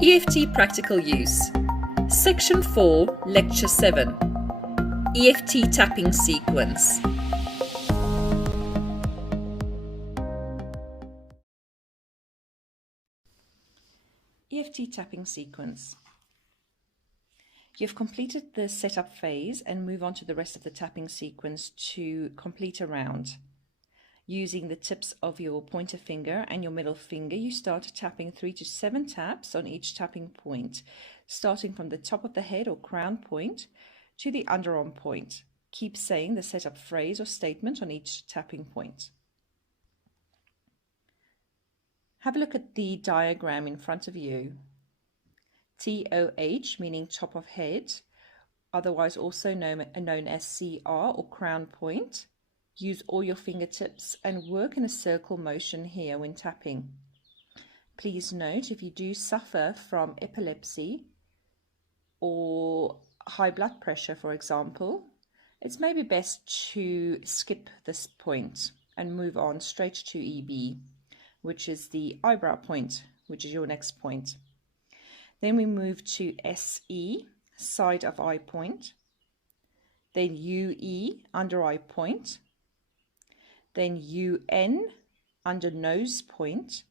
EFT Practical Use. Section 4, Lecture 7. EFT Tapping Sequence. EFT Tapping Sequence. You've completed the setup phase and move on to the rest of the tapping sequence to complete a round. Using the tips of your pointer finger and your middle finger, you start tapping 3 to 7 taps on each tapping point, starting from the top of the head or crown point to the underarm point. Keep saying the setup phrase or statement on each tapping point. Have a look at the diagram in front of you. TOH, meaning top of head, otherwise also known as CR or crown point. Use all your fingertips and work in a circle motion here when tapping. Please note, if you do suffer from epilepsy or high blood pressure, for example, it's maybe best to skip this point and move on straight to EB, which is the eyebrow point, which is your next point. Then we move to SE, side of eye point. Then UE, under eye point. Then UN, under nose point.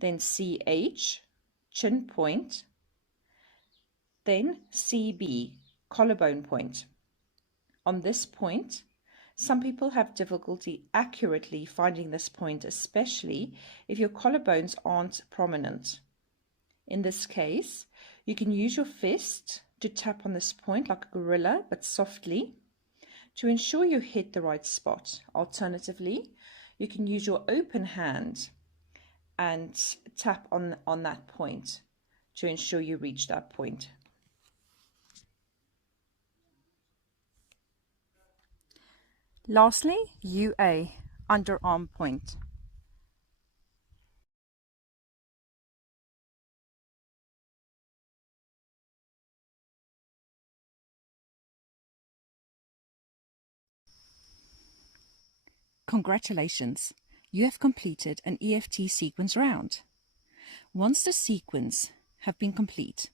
Then CH, chin point. Then CB, collarbone point. On this point, some people have difficulty accurately finding this point, especially if your collarbones aren't prominent. In this case, you can use your fist to tap on this point like a gorilla, but softly, to ensure you hit the right spot. Alternatively, you can use your open hand and tap on that point to ensure you reach that point. Lastly, UA, underarm point. Congratulations, you have completed an EFT sequence round. Once the sequence have been complete,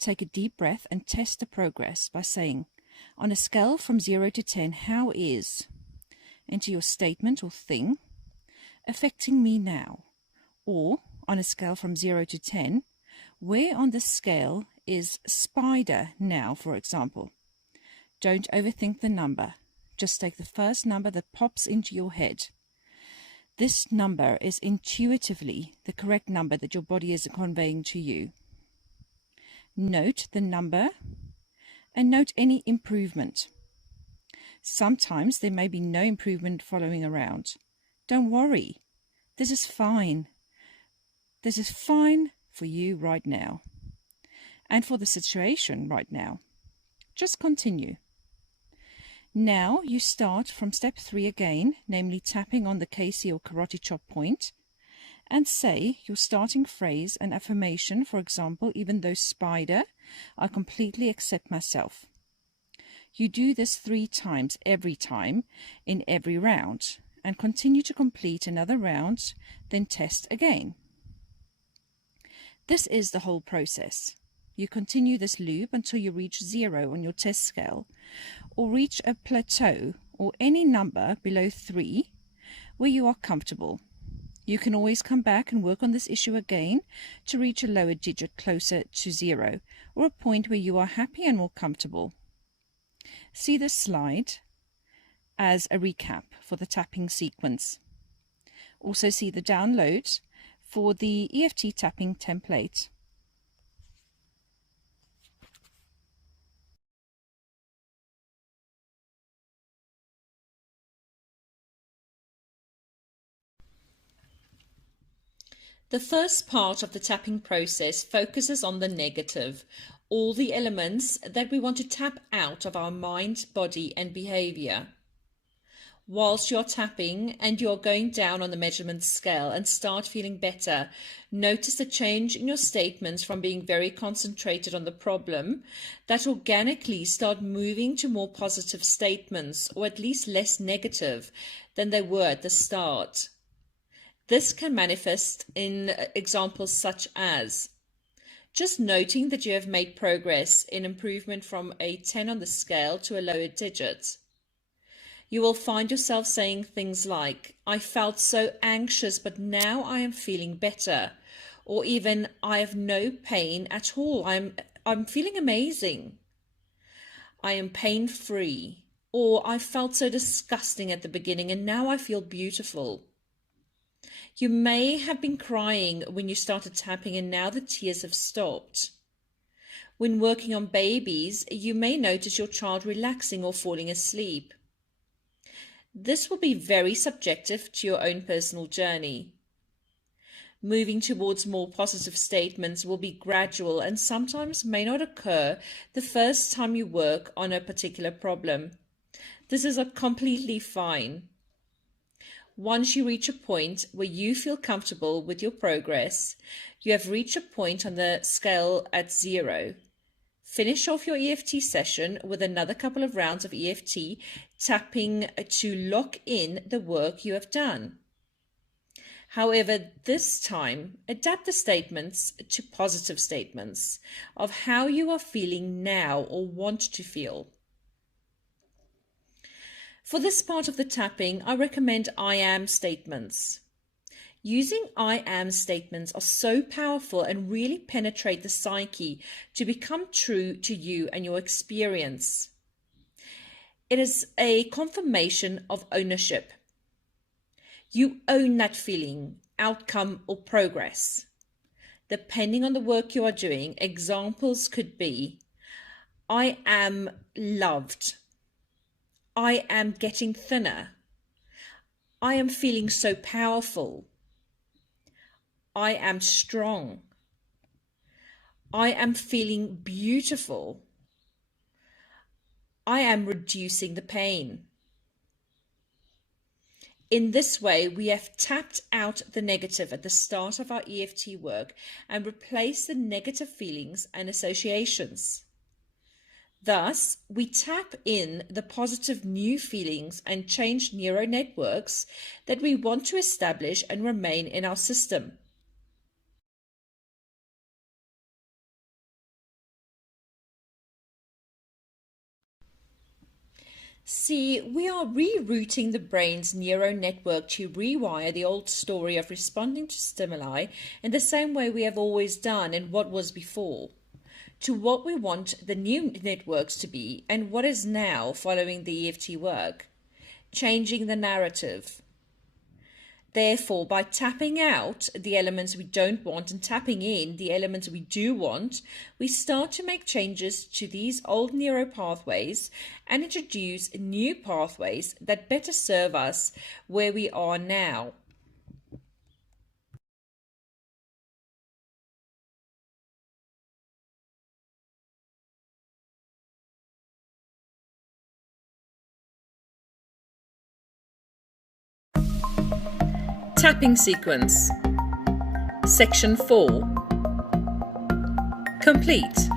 take a deep breath and test the progress by saying, on a scale from 0 to 10, how is, enter your statement or thing, affecting me now? Or, on a scale from 0 to 10, where on this scale is spider now, for example? Don't overthink the number. Just take the first number that pops into your head. This number is intuitively the correct number that your body is conveying to you. Note the number and note any improvement. Sometimes there may be no improvement following around. Don't worry. This is fine. This is fine for you right now and for the situation right now. Just continue. Now you start from step 3 again, namely tapping on the KC or karate chop point, and say your starting phrase and affirmation, for example, even though spider, I completely accept myself. You do this 3 times every time in every round and continue to complete another round, then test again. This is the whole process. You continue this loop until you reach 0 on your test scale or reach a plateau or any number below 3 where you are comfortable. You can always come back and work on this issue again to reach a lower digit closer to 0 or a point where you are happy and more comfortable. See this slide as a recap for the tapping sequence. Also see the download for the EFT tapping template. The first part of the tapping process focuses on the negative, all the elements that we want to tap out of our mind, body and behavior. Whilst you're tapping and you're going down on the measurement scale and start feeling better, notice a change in your statements from being very concentrated on the problem that organically start moving to more positive statements, or at least less negative than they were at the start. This can manifest in examples such as, just noting that you have made progress in improvement from a 10 on the scale to a lower digit. You will find yourself saying things like, I felt so anxious, but now I am feeling better. Or even, I have no pain at all. I'm feeling amazing. I am pain-free. Or I felt so disgusting at the beginning and now I feel beautiful. You may have been crying when you started tapping and now the tears have stopped. When working on babies, you may notice your child relaxing or falling asleep. This will be very subjective to your own personal journey. Moving towards more positive statements will be gradual and sometimes may not occur the first time you work on a particular problem. This is completely fine. Once you reach a point where you feel comfortable with your progress, you have reached a point on the scale at 0. Finish off your EFT session with another couple of rounds of EFT tapping to lock in the work you have done. However, this time, adapt the statements to positive statements of how you are feeling now or want to feel. For this part of the tapping, I recommend I am statements. Using I am statements are so powerful and really penetrate the psyche to become true to you and your experience. It is a confirmation of ownership. You own that feeling, outcome, or progress. Depending on the work you are doing, examples could be, I am loved. I am getting thinner. I am feeling so powerful. I am strong. I am feeling beautiful. I am reducing the pain. In this way, we have tapped out the negative at the start of our EFT work and replaced the negative feelings and associations. Thus, we tap in the positive new feelings and change neural networks that we want to establish and remain in our system. See, we are rerouting the brain's neural network to rewire the old story of responding to stimuli in the same way we have always done in what was before, to what we want the new networks to be and what is now following the EFT work, changing the narrative. Therefore, by tapping out the elements we don't want and tapping in the elements we do want, we start to make changes to these old neural pathways and introduce new pathways that better serve us where we are now. Tapping sequence. Section 4. Complete.